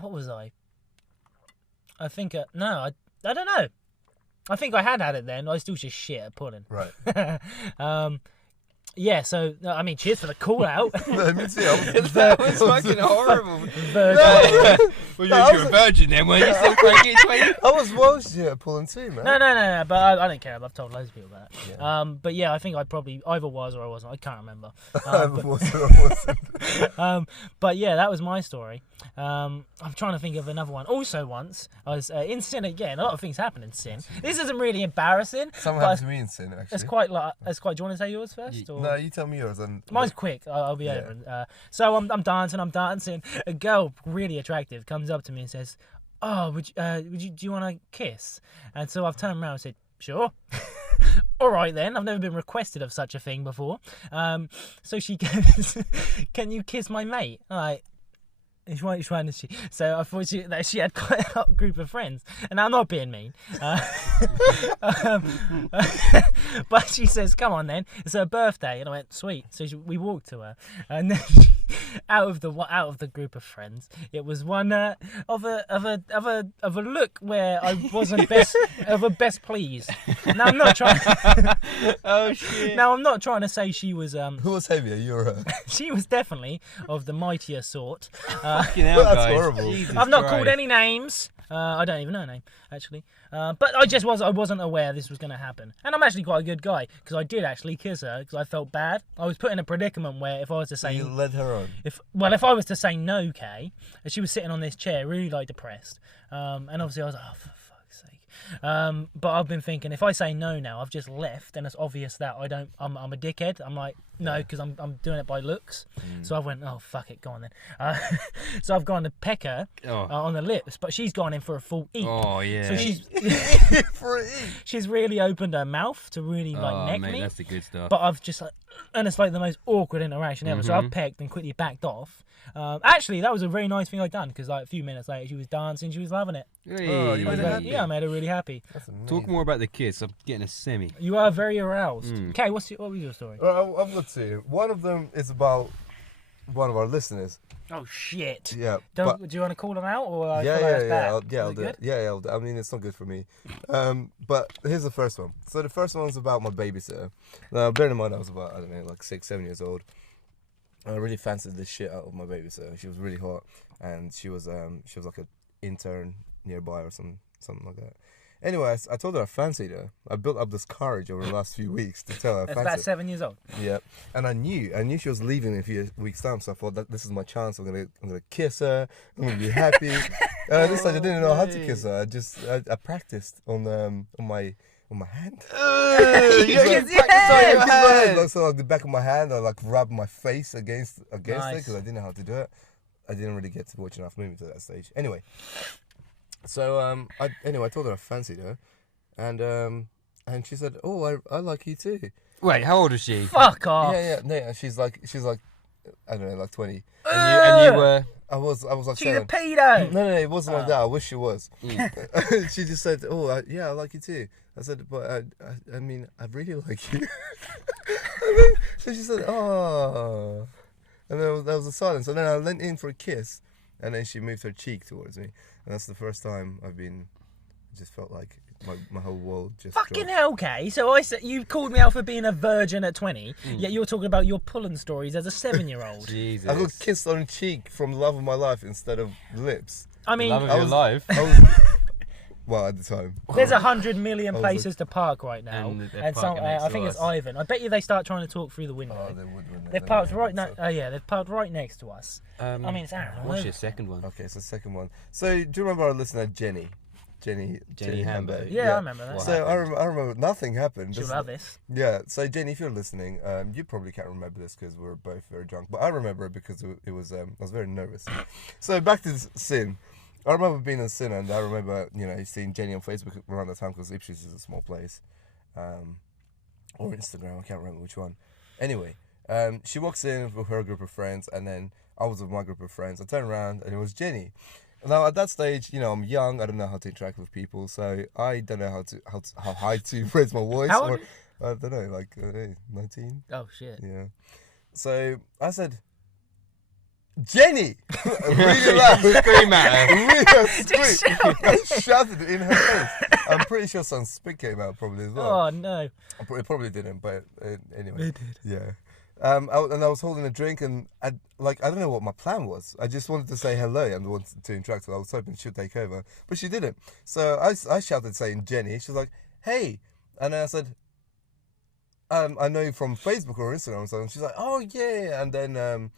What was I? I think. No, I don't know. I think I had it then. I still just shit at pulling. Right. Yeah, so, I mean, cheers for the call out. No, me too. That was fucking horrible. Virgin. Well, you're a virgin then, weren't you? Still cranky at 20? I was Welsh, yeah, pulling too, man. No, but I don't care. I've told loads of people about that. Yeah. But yeah, I think I probably either was or I wasn't. I can't remember. But yeah, that was my story. I'm trying to think of another one. Also, once I was in Sin again. A lot of things happen in Sin. This isn't really embarrassing. Something happened to me in Sin, actually. It's quite. Do you want to say yours first? Or? No, you tell me yours. And Mine's quick. I'll be over. So I'm dancing. A girl, really attractive, comes up to me and says, "Oh, do you want to kiss?" And so I've turned around and said, "Sure." All right then. I've never been requested of such a thing before. So she goes, "Can you kiss my mate?" I'm like, which one is she? So I thought that she had quite a hot group of friends, and I'm not being mean. But she says, "Come on then, it's her birthday," and I went, "Sweet." So we walked to her, and then out of the group of friends, it was one of a look where I wasn't best pleased. Now I'm not trying. Oh shit! Now I'm not trying to say she was. Who was heavier, you or her? She was definitely of the mightier sort. Fucking hell, That's guys. horrible. Jesus I've not Christ. called any names. I don't even know her name, actually. But I wasn't aware this was going to happen. And I'm actually quite a good guy, because I did actually kiss her, because I felt bad. I was put in a predicament where if I was to say... You led her on? If I was to say no, Kay, and she was sitting on this chair, really, like, depressed. And obviously I was like, oh, for fuck's sake. But I've been thinking, if I say no now, I've just left, and it's obvious that I'm a dickhead. I'm like, no, because I'm doing it by looks. So I went, oh, fuck it, go on then. So I've gone to peck her on the lips, but she's gone in for a full eat. Oh, yeah. So she's really opened her mouth to really neck mate, me. that's the good stuff. But I've just and it's like the most awkward interaction ever. So I've pecked and quickly backed off. Actually, that was a very nice thing I'd done, because like a few minutes later she was dancing, she was loving it. Hey. Oh, you made her happy? Yeah, I made her really happy. That's amazing. Talk more about the kiss. I'm getting a semi. You are very aroused. Okay, what was your story? Well, I've got two. One of them is about one of our listeners. Oh shit! Yeah. Do you want to call them out, or I'll do it. it. Yeah, I'll do it. I mean, it's not good for me. But here's the first one. So the first one's about my babysitter. Now, bear in mind, I was about, I don't know, like 6-7 years old. I really fancied the shit out of my babysitter. She was really hot, and she was like an intern nearby or something like that. Anyway, I told her I fancied her. I built up this courage over the last few weeks to tell her I That's fancied her. about 7 years old. Yeah, and I knew she was leaving in a few weeks' time, so I thought that this is my chance. I'm gonna kiss her. I'm gonna be happy. This time I didn't know how to kiss her. I practiced on my hand. So like the back of my hand, I like rubbed my face against it because I didn't know how to do it. I didn't really get to watch enough movies at that stage. Anyway, so I told her I fancied her, and she said, "Oh, I like you too." Wait, how old is she? Fuck off. Yeah. She's like I don't know, like 20. And you were. I was like She's a 7. pedo. No, it wasn't like that. I wish she was. She just said, "Oh, yeah, I like you too." I said, "But I mean, I really like you." So she said, "Oh," and there was a silence. And then I leant in for a kiss, and then she moved her cheek towards me, and that's the first time just felt like my whole world just Fucking dropped. hell, Kay. So I said you called me out for being a virgin at 20, yet you were talking about your pulling stories as a 7-year-old. Jesus. I got kissed on the cheek from the love of my life instead of lips. I mean, Love of your life. I was, well, at the time. there's 100 million I was places to park right now, And they're and some, parking next I to think it's us. Ivan. I bet you they start trying to talk through the window. Oh, they would, wouldn't they? They've parked right next. Oh yeah, they've parked right next to us. I mean, it's Aaron. What's your second one? Okay, so second one. So do you remember our listener Jenny? Jenny Hambo. Yeah, I remember that. What So happened? I remember nothing happened. She'll love this. Yeah. So Jenny, if you're listening, you probably can't remember this because we're both very drunk, but I remember it because it was I was very nervous. So back to Sin. I remember being in Sin, and I remember seeing Jenny on Facebook around the time because Ipswich is a small place, or Instagram. I can't remember which one. Anyway, she walks in with her group of friends, and then I was with my group of friends. I turn around, and it was Jenny. Now at that stage, I'm young. I don't know how to interact with people, so I don't know how high to raise my voice. How old? I don't know, like 19. Oh shit. Yeah. So I said, Jenny, really loud, Scream at her. really scream. I shouted it in her face. I'm pretty sure some spit came out probably as well. Oh no. It probably didn't, but anyway. It did. Yeah. And I was holding a drink, and I don't know what my plan was. I just wanted to say hello and wanted to interact. I was hoping she'd take over, but she didn't. So I shouted saying Jenny. She was like, "Hey," and then I said, "I know you from Facebook or Instagram or something." She's like, "Oh yeah," and then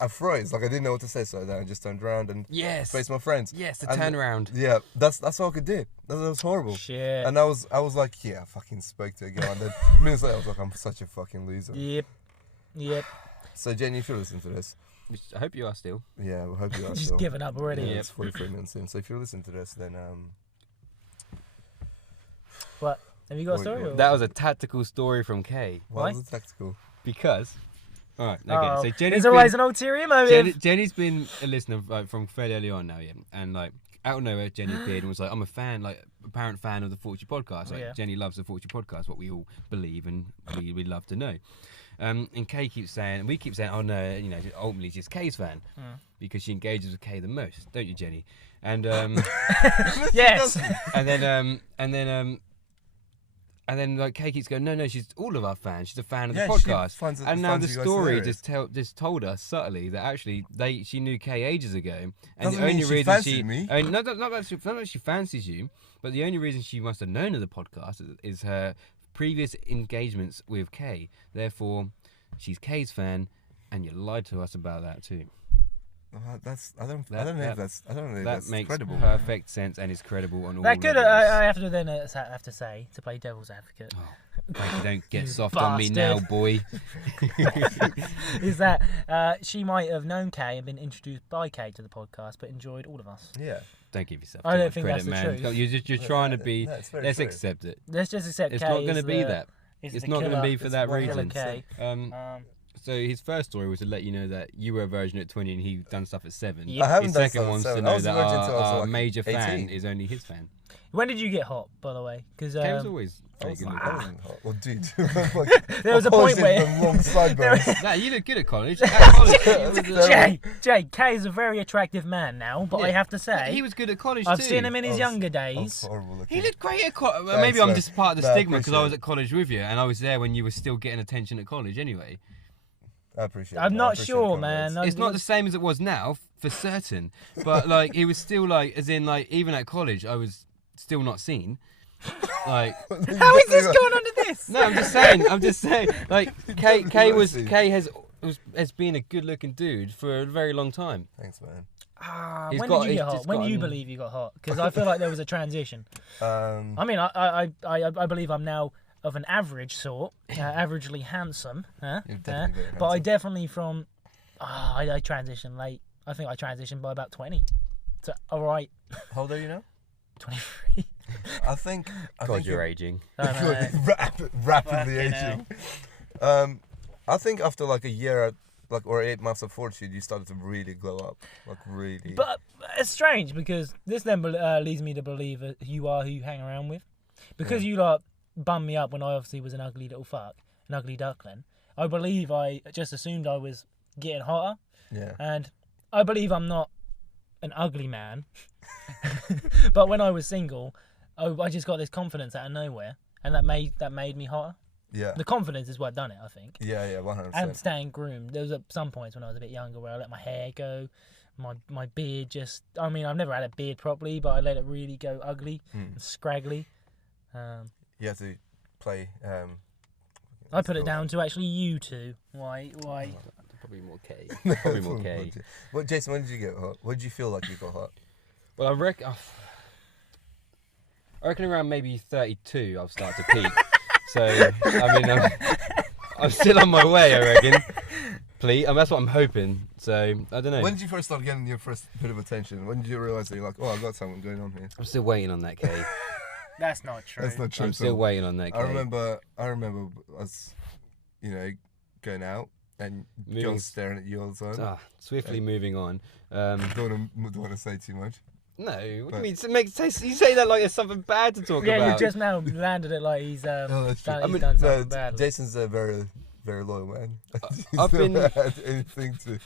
I froze, like I didn't know what to say. So then I just turned around and Yes. faced my friends. Yes, the And- turnaround. Yeah, that's all I could do. That was horrible. Shit. And I was like, yeah, I fucking spoke to a girl. And then minutes later, I was like, I'm such a fucking loser. Yep. So, Jenny, if you're listening to this, Which I hope you are still. yeah, we hope you are Just still. giving up already. Yeah, Yep. it's 43 minutes in. So, if you're listening to this, then What? Have you got a Wait, story? what? or- That was a tactical story from Kay. why Why? was it tactical? Because. Alright, okay. Oh, So Jenny's there's been, always an ulterior motive. Jenny's been a listener from fairly early on now, yeah. And like out of nowhere, Jenny appeared and was like, "I'm a fan, like apparent fan of the Fortitude Podcast. Like Yeah. Jenny loves the Fortitude Podcast, what we all believe and we love to know." And Kay keeps saying, we keep saying, "Oh no, ultimately she's Kay's fan because she engages with Kay the most, don't you, Jenny?" And Yes. and then like Kay keeps going, no, she's all of our fans. She's a fan of Yeah, the she podcast. finds it- And now the finds you guys story hilarious. just told us subtly that actually she knew Kay ages ago, and Doesn't the only mean she reason fancies me. not that she fancies you, but the only reason she must have known of the podcast is her previous engagements with Kay. Therefore, she's Kay's fan, and you lied to us about that too. I don't know if That that's makes credible. perfect sense and is credible on all That could. levels. I have to then have to say to play devil's advocate Thank you, don't get You soft on me now, bastard. boy. is that she might have known Kay and been introduced by Kay to the podcast, but enjoyed all of us. Yeah. Don't give yourself I too don't much think credit, that's the man. truth. You're trying to be. No, it's very Let's true. accept it. Let's just accept It's Kay not going to is be the- that. is It's the not going to killer- be for that killer reason. Kay. So his first story was to let you know that you were a virgin at 20 and he done stuff at 7. Yep. I haven't His done second stuff at one's to 7. I know was a that virgin till I was our like major fan 18. is only his fan. When did you get hot, by the way? Because Kay was always I very wasn't, good. I wasn't hot. Well, dude. There was a point where- long sideburns. Nah, you look good at college. At college he was, Jay, Kay is a very attractive man now, but I Yeah. have to say, he was good at college I've too. seen him in his I was- younger I was days. horrible looking. He looked great at college. Thanks, Maybe I'm man. just part of the No, I stigma because I was appreciate at college with you and I was there when you were still getting attention at college anyway. I appreciate I'm that. I not appreciate sure, the man. comments. It's not the same as it was now, for certain. But like, it was still like, as in like, even at college, I was still not seen. Like, How is this going on to this? no, I'm just saying. Like, Kay has been a good-looking dude for a very long time. Thanks, man. He's When got- did you he's get hot? just When do you gotten- believe you got hot? Because I feel like there was a transition. Um, I mean, I believe I'm now of an average sort, averagely handsome, You're definitely very but I handsome. definitely from, I transitioned late. I think I transitioned by about 20. So, all right, How old are you now? 23. I think God, you're aging. I don't know. rapidly Fucking aging. I think after like a year, or 8 months of Fortitude, you started to really glow up, like really. But it's strange because this then leads me to believe that you are who you hang around with. Because you like bummed me up when I obviously was an ugly little fuck, an ugly duckling. I believe I just assumed I was getting hotter. Yeah. And I believe I'm not an ugly man. But when I was single, I just got this confidence out of nowhere, and that made me hotter. Yeah. The confidence is what done it, I think. Yeah, 100%. And staying groomed. There was some points when I was a bit younger where I let my hair go, my beard just. I mean, I've never had a beard properly, but I let it really go ugly and scraggly. You have to play. I put it down to actually you two. Why? Probably more K. Probably more K. Well, Jason, when did you get hot? When did you feel like you got hot? Well, I reckon around maybe 32 I'll start to peak. So, I mean, I'm still on my way, I reckon. Please, that's what I'm hoping. So, I don't know. When did you first start getting your first bit of attention? When did you realise that you're like, oh, I've got something going on here? I'm still waiting on that K. That's not true. That's not true. I'm still waiting on that K. I remember us, going out and girls staring at you all the time. Swiftly moving on. Don't want to say too much. No, what do you mean? You say that like it's something bad to talk about. Yeah, you just now landed it like he's no, that's true. done something bad. Jason's a very, very loyal man. I've never had anything to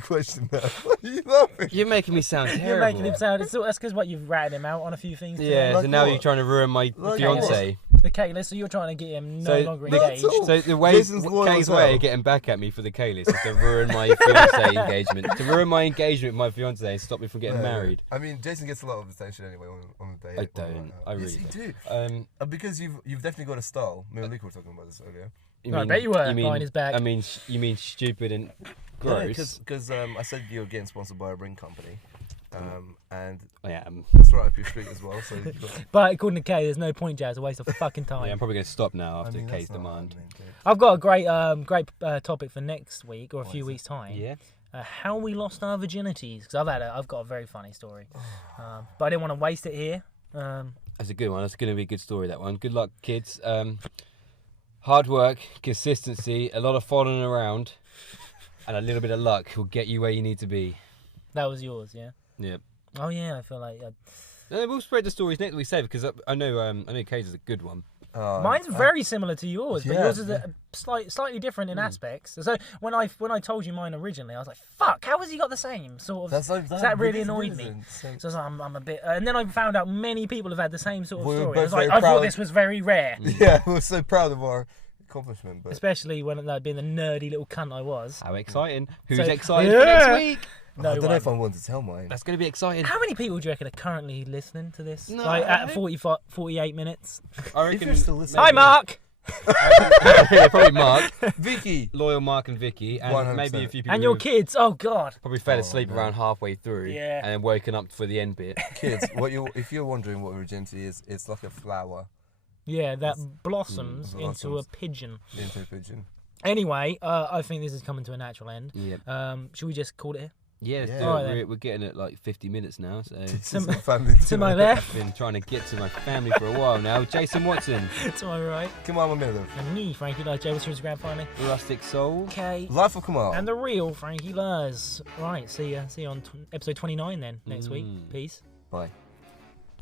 question that. What are you laughing? You're making me sound terrible. You're making him sound. That's because you've ratted him out on a few things. Yeah, Like so now what? you're trying to ruin my fiance. The K-list, so you're trying to get him no longer not engaged. at all. So the way Jason's loyal Kay's as well. way of getting back at me for the K-list is to ruin my fiance engagement. To ruin my engagement with my fiance and stop me from getting married. I mean, Jason gets a lot of attention anyway on the day. I don't. I really yes, you don't. do. Because you've definitely got a style. Me and Luke were talking about this earlier. I bet you were behind his back. I mean, you mean stupid and gross? Because I said you're getting sponsored by a ring company. And I am. that's right up your street as well. So But according to Kay, there's no point, Jazz. A waste of fucking time. Yeah, I'm probably going to stop now after Kay's demand. I've got a great topic for next week or a few weeks' time. Yeah. How we lost our virginities. Because I've got a very funny story, but I didn't want to waste it here. That's a good one. That's going to be a good story, that one. Good luck, kids. Hard work, consistency, a lot of following around, and a little bit of luck will get you where you need to be. That was yours, yeah. Yep. Oh yeah, I feel like. We'll spread the stories next week, because I know Kay's is a good one. Mine's very similar to yours, but yeah, yours is slightly different in aspects. So when I told you mine originally, I was like, "Fuck, how has he got the same sort of?" That really annoyed me. So I was like, I'm a bit, and then I found out many people have had the same sort of story. I was like, I thought this was very rare. Yeah, we're so proud of our accomplishment, but Especially when being the nerdy little cunt I was. How exciting! Who's So- excited for next week? No I don't know one. if I want to tell mine. That's going to be exciting. How many people do you reckon are currently listening to this? No, Like I at don't- 48 minutes. I If reckon. you're still listening, Hi, Mark. Yeah, probably Mark, Vicky. loyal Mark and Vicky, and 100%. maybe a few people And your who kids. Oh God. probably fell Oh, asleep no. around halfway through, Yeah. and then woken up for the end bit. Kids, if you're wondering what virginity is, it's like a flower Yeah, that blossoms into a blossoms. pigeon. into a pigeon. Anyway, I think this is coming to a natural end. Yeah. Should we just call it here? Yeah, let's Yeah. do Alright it. then. We're getting at like 50 minutes now, so This To is my- a family To my too. left, I've been trying to get to my family for a while now. Jason Watson, to my right, Come on, 1 minute. and me, Frankie Lars. Jay, what's your Instagram finally? Rustic Soul. Okay. Life will come out. And the real Frankie Lars. Right, see you on episode 29 then next week. Peace. Bye.